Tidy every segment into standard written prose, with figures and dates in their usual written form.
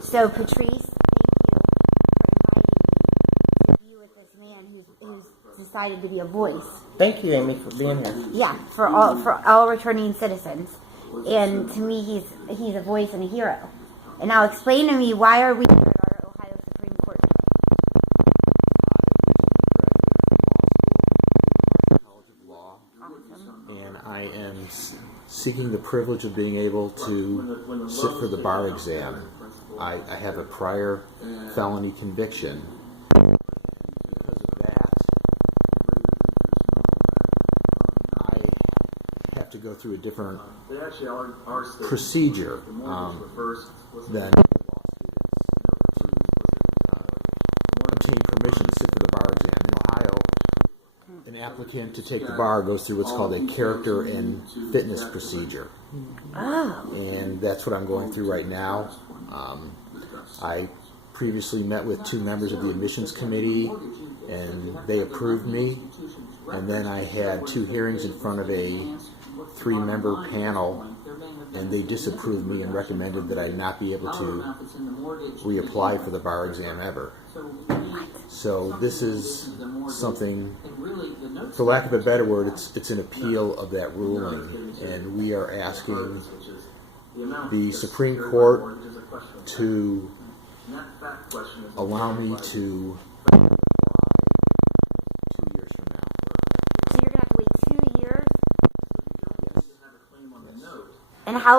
So Patrice, thank you with this man who's decided to be a voice. Thank you, Amy, for being here. Yeah, for all returning citizens. And to me, he's a voice and a hero. And now explain to me, why are we here at our Ohio Supreme Court? College of Law, and I am seeking the privilege of being able to sit for the bar exam. I have a prior felony conviction. Because of that, I have to go through a different procedure than obtain permission to sit for the bar exam. In Ohio, an applicant to take the bar goes through what's called a character and fitness procedure. Oh. And that's what I'm going through right now. I previously met with 2 members of the admissions committee, and they approved me. And then I had 2 hearings in front of a 3-member panel, and they disapproved me and recommended that I not be able to reapply for the bar exam ever. So this is something, for lack of a better word, it's an appeal of that ruling, and we are asking the Supreme Court to allow me to apply 2 years from now. So you're going to have to wait 2 years? And how...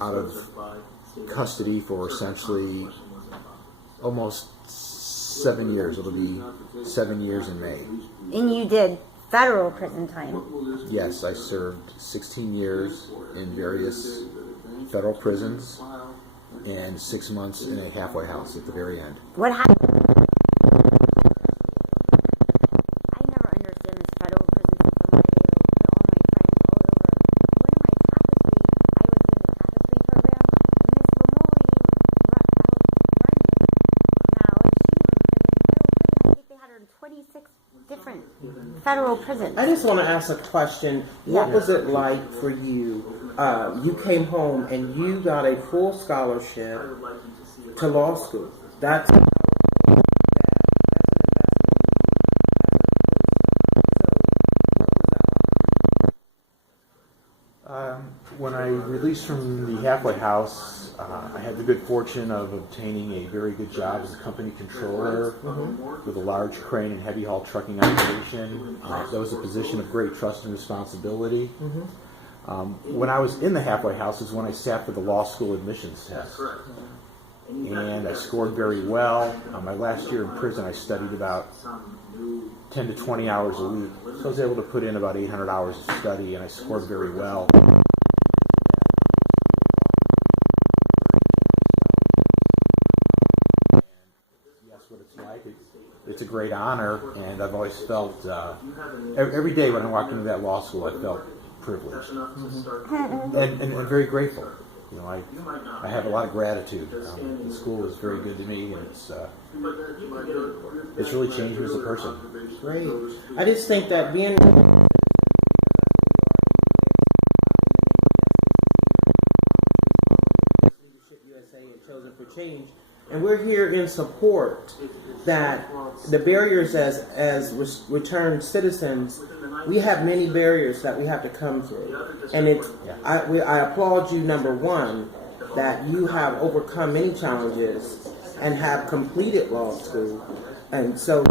Out of custody for essentially almost 7 years. It'll be 7 years in May. And you did federal prison time? Yes, I served 16 years in various federal prisons and 6 months in a halfway house at the very end. What happened? I never understand this federal prison system. Different federal prisons. I just want to ask a question. What was it like for you? You came home and you got a full scholarship to law school. That's when I released from the halfway house, I had the good fortune of obtaining a very good job as a company controller with a large crane and heavy haul trucking operation. That was a position of great trust and responsibility. When I was in the halfway house is when I sat for the law school admissions test. And I scored very well. My last year in prison, I studied about 10 to 20 hours a week. So I was able to put in about 800 hours of study, and I scored very well. And yes, what it's like, it's a great honor, and I've always felt, every day when I walked into that law school, I felt privileged and very grateful. You know, I have a lot of gratitude. The school is very good to me, and it's really changed me as a person. great. I just think that being USA and Chosen for Change, and we're here in support that the barriers as returned citizens, we have many barriers that we have to come through, and I applaud you, number one, that you have overcome many challenges and have completed law school, and so.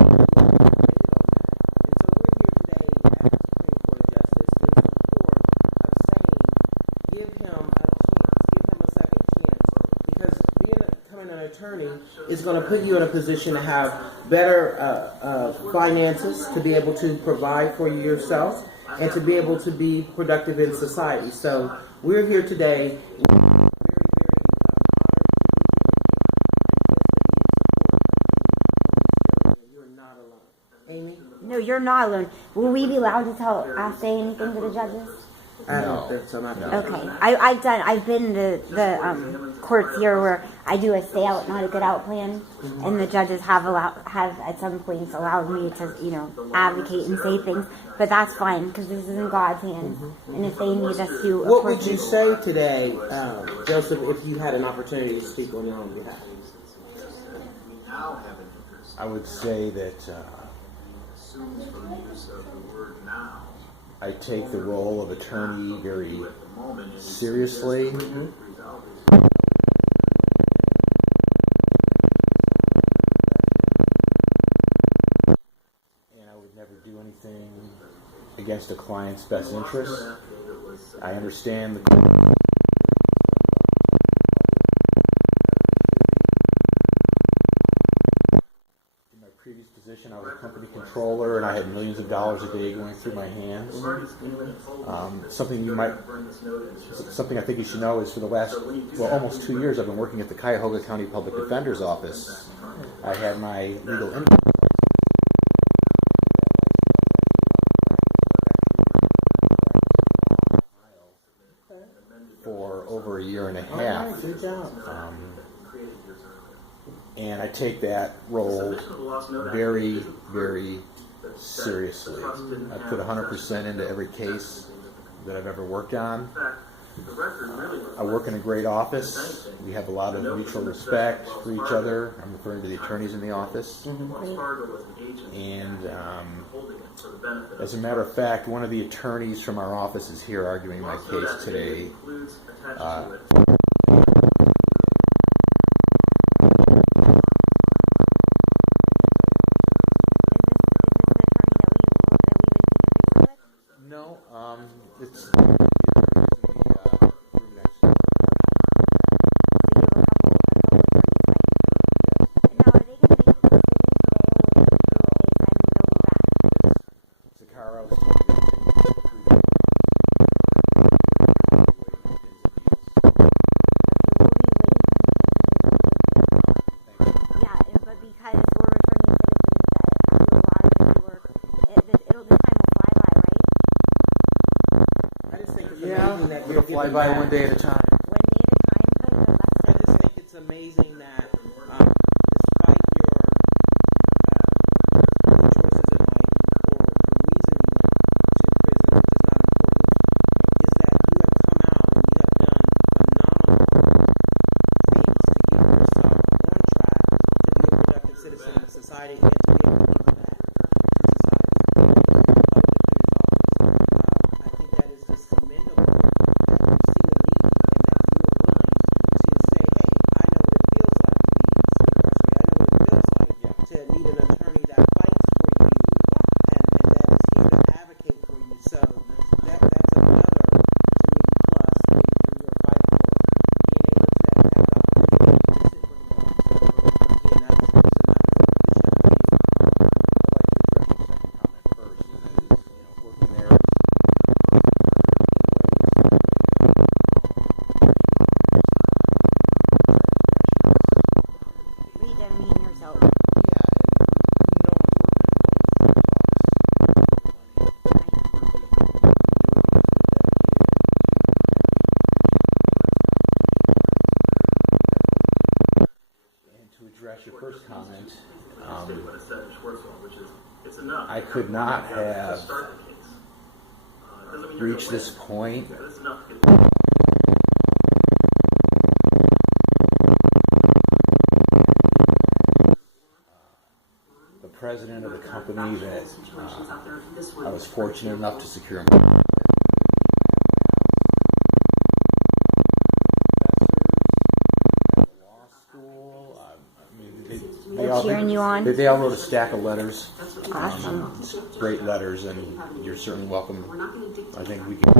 Attorney is going to put you in a position to have better finances to be able to provide for yourself and to be able to be productive in society. So we're here today. You're not alone. Amy? No, you're not alone. Will we be allowed to say anything to the judges? I don't think so. Okay. I've been to the courts here where I do a stay out, not a get out plan, and the judges have at some points allowed me to, advocate and say things, but that's fine because this is in God's hands, and if they need us to, What would you say today, Joseph, if you had an opportunity to speak on your own behalf? I would say that I take the role of attorney very seriously. And I would never do anything against a client's best interest. I understand the previous position, I was a company controller, and I had millions of dollars a day going through my hands. Something I think you should know is for the last, almost 2 years, I've been working at the Cuyahoga County Public Defender's Office. I had my legal income for over a year and a half. Good job. And I take that role very, very seriously. I put 100% into every case that I've ever worked on. I work in a great office. We have a lot of mutual respect for each other. I'm referring to the attorneys in the office. And as a matter of fact, one of the attorneys from our office is here arguing my case today. No, it's in the room next door. It's the car I was talking It'll fly by one day at a time. I just think it's amazing that despite your choices in life or the reason you went to prison, which is not important, is that you have come out and you have done phenomenal things to get yourself on track to be a productive citizen in society and to be able to give back to society. I think that is just commendable. Your first comment, I could not have reached this point the president of the company that I was fortunate enough to secure cheering you on. They all wrote a stack of letters. Awesome. Great letters, and you're certainly welcome. I think we can.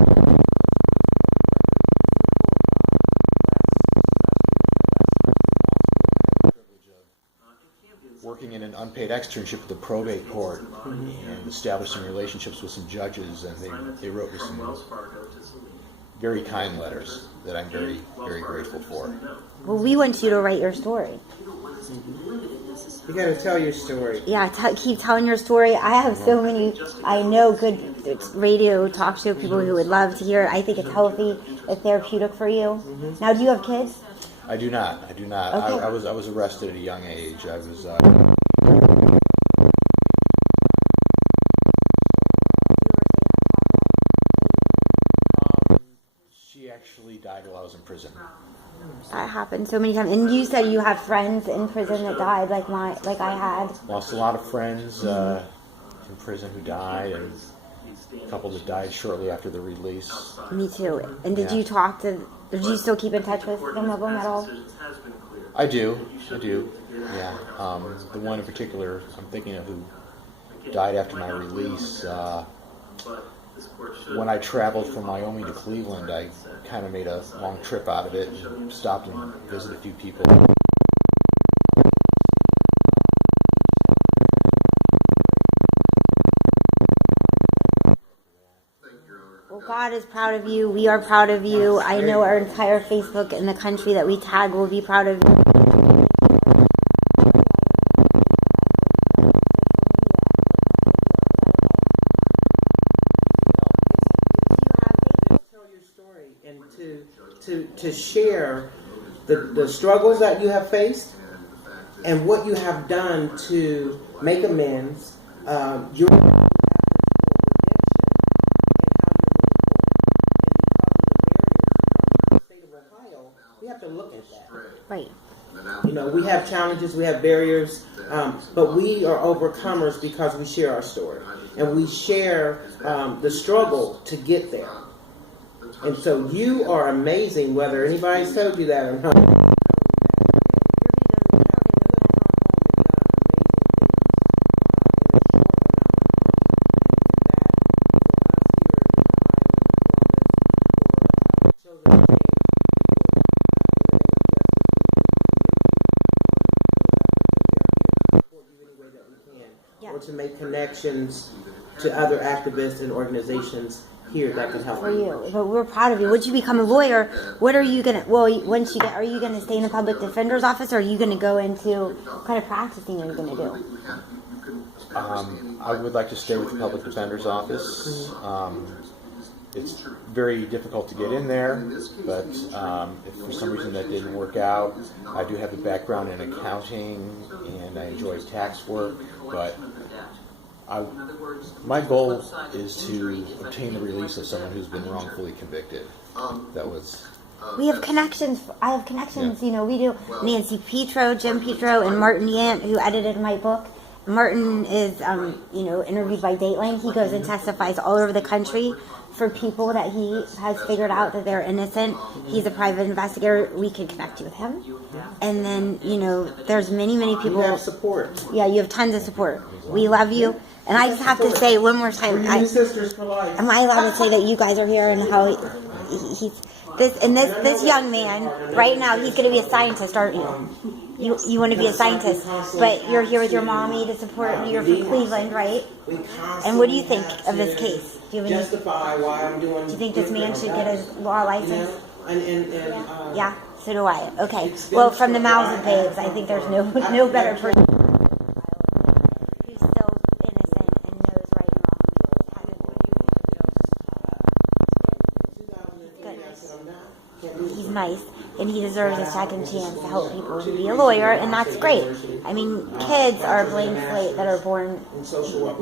Working in an unpaid externship at the probate court and establishing relationships with some judges, and they wrote me some very kind letters that I'm very, very grateful for. Well, we want you to write your story. You got to tell your story. Yeah, keep telling your story. I have so many, I know good radio talk show people who would love to hear it. I think it's healthy, it's therapeutic for you. Now, do you have kids? I do not. I do not. Okay. I was arrested at a young age. I was. She actually died while I was in prison. That happened so many times. And you said you have friends in prison that died, like I had. Lost a lot of friends in prison who died, and a couple that died shortly after the release. Me too. And did Yeah. you talk to? Did you still keep in touch with some of them at all? I do. Yeah. The one in particular I'm thinking of who died after my release. When I traveled from Wyoming to Cleveland, I kind of made a long trip out of it and stopped and visited a few people. Well, God is proud of you. We are proud of you. I know our entire Facebook and the country that we tag will be proud of you. Tell your story and to share the struggles that you have faced and what you have done to make amends. Your state of Ohio, we have to look at that. Right. You know, we have challenges, we have barriers, but we are overcomers because we share our story and we share the struggle to get there. And so you are amazing, whether anybody's told you that or not. Or to make connections to other activists and organizations here that can help For you, but we're proud of you. Once you become a lawyer, what are you gonna? Well, once you get, are you gonna stay in the public defender's office, or are you gonna go into what kind of practicing are you gonna do? I would like to stay with the public defender's office. It's very difficult to get in there, but if for some reason that didn't work out, I do have a background in accounting and I enjoy tax work, but my goal is to obtain the release of someone who's been wrongfully convicted. That was. We have connections. I have connections. Yeah. You know, we do. Nancy Petro, Jim Petro, and Martin Yant, who edited my book. Martin is, interviewed by Dateline. He goes and testifies all over the country for people that he has figured out that they're innocent. He's a private investigator. We can connect you with him. And then, there's many people. You have support. Yeah, you have tons of support. We love you. And I just have to say one more time. Sisters for life. Am I allowed to say that you guys are here and how he's this young man right now? He's going to be a scientist, aren't you? You want to be a scientist, but you're here with your mommy to support you. You're from Cleveland, right? And what do you think of this case? Do you have any? Justify why I'm doing. Do you think this man should get a law license? Yeah. So do I. Okay. Well, from the mouths of babes, I think there's no better person who's still innocent and knows right and wrong. Good. He's nice, and he deserves a second chance to help people to be a lawyer, and that's great. I mean, kids are a blank slate that are born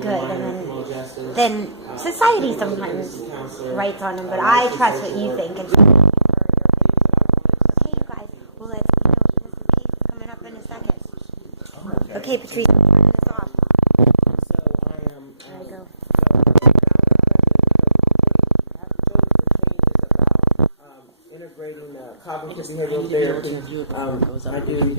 good, and then society sometimes writes on them. But I trust what you think. Okay, you guys. Well, this case is coming up in a second. Okay, Patrice, turn this off. There you go. Integrating cognitive behavioral therapy. I do